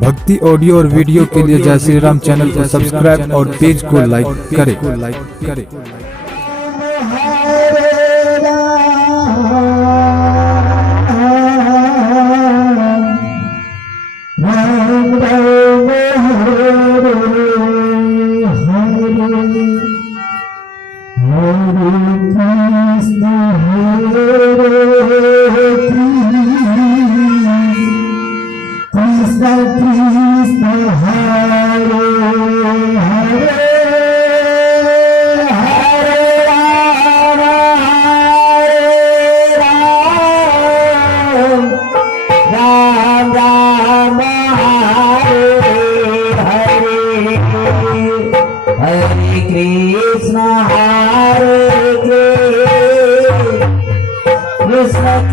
भक्ति ऑडियो और वीडियो के लिए जय श्री राम चैनल को सब्सक्राइब और पेज को लाइक करें।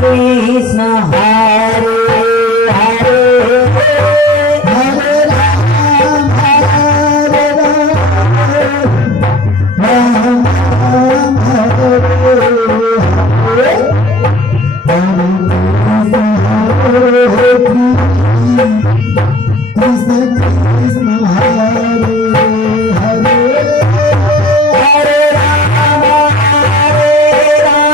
Krishna Hare Hare Hare Ram Hare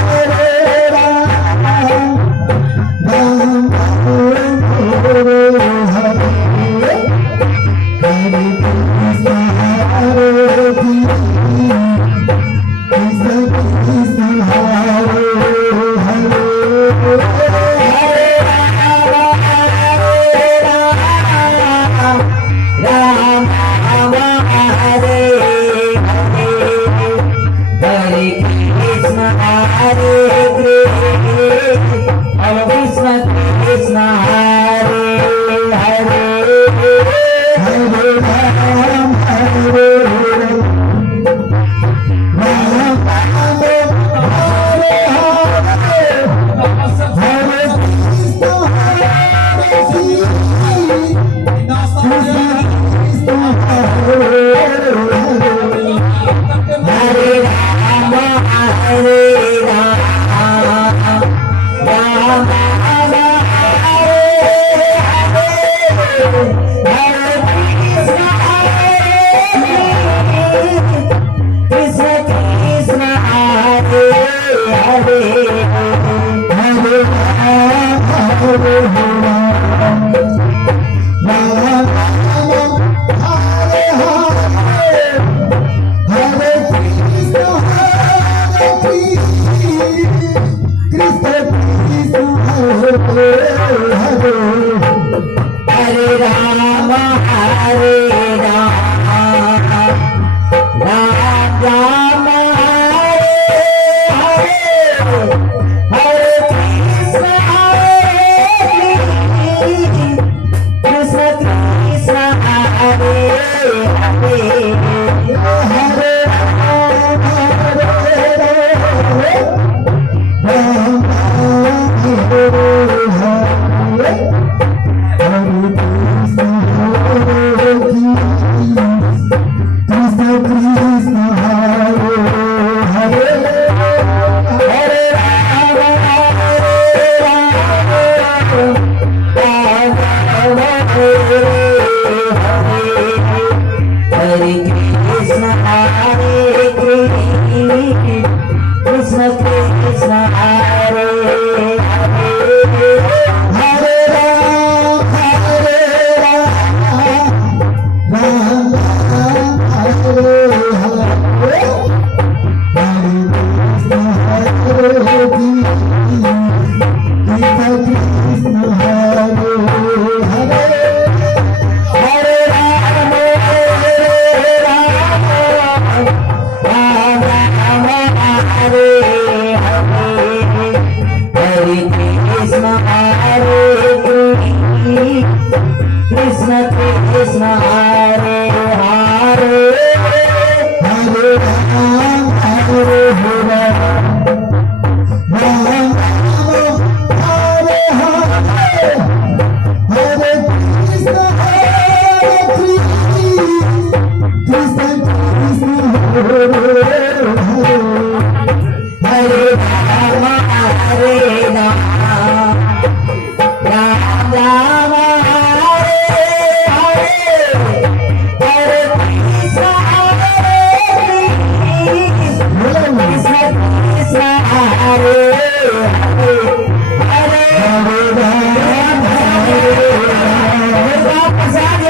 Ram Ram Ram Hare Hare Krishna Krishna Hare Hare Hare Ram Hare Ram Hare Krishna Hare Krishna Krishna Hare Hare Hare Ram Hare Ram Ram Ram Hare Hare Krishna Hare Krishna Krishna Hare Hare Hare Ram Hare Hare Krishna Hare Krishna Krishna Hare Hare Hare Ram Hare Hare हरे राम राम राम हरे हरे हरे कृष्ण हरे कृष्ण कृष्ण हरे हरे हरे राम प्रसाद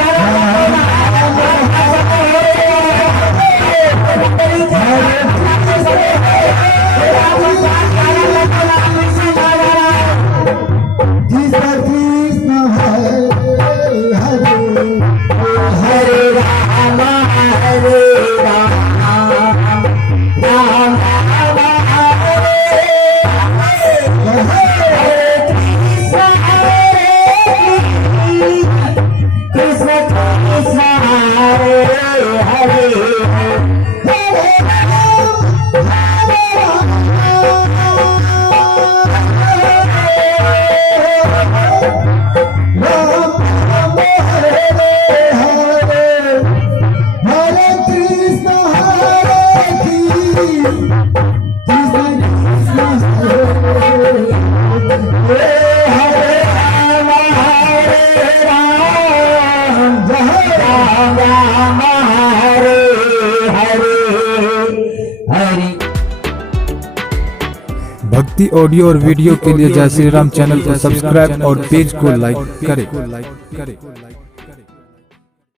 हरे राम हरे राम राम राम हरे हरे कृष्ण हरे कृष्ण कृष्ण हरे हरे हरे भक्ति audio और video के लिए जय Shri Ram channel को subscribe और page को like करें।